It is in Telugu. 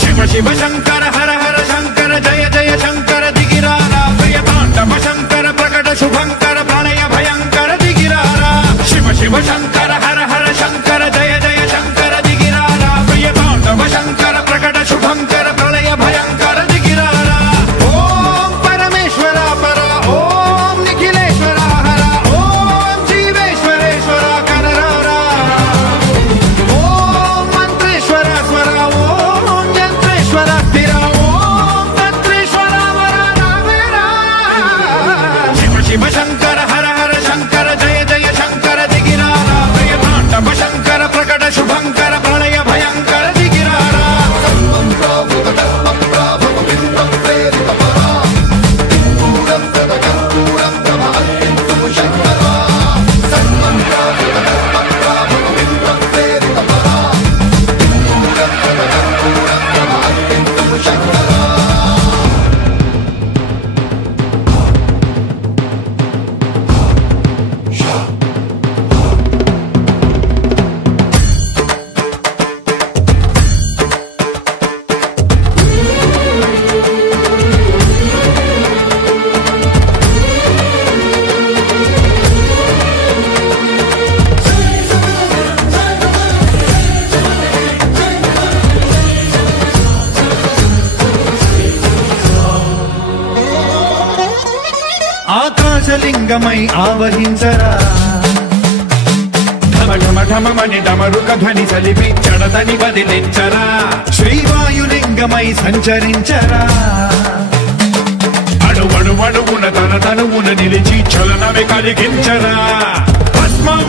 शिव शिव शंकर हर हर शंकर जय जय शंकर दिगिरारा प्रिय तांडव शंकर प्रकट शुभंकर प्रणय भयंकर दिगिरारा शिव शिव शंकर हर हर शंकर जय जय शंकर दिगिरारा प्रिय तांडव शंकर प्रकट शुभंकर प्रणय भयंकर दिगिरारा ओम परमेश्वरा परा ओम निखिलेश्वरा हरा ओम जीवेश्वरेश्वरा कररारा ओम मंत्रेश्वरा स्वरा ओम यंत्रेश्वरा स्थिरा ओम तंत्रेश्वरा वरा वेरा शिव शिव शंकर हर हर शंकर जय जय शंकर दिगिरारा प्रिय तांडव शंकर प्रकट शुभंकर प्रणय भयंकर दिगिरारा ఆకాశలింగమై ఆవహించరా ఢమ ఢమ ఢమమని డమరుక ధ్వని సలిపి చడదని వదిలించరా శ్రీవాయులింగమై సంచరించరా అణువణువున తన తనువున నిలిచి చలనమే కలిగించరా భస్మం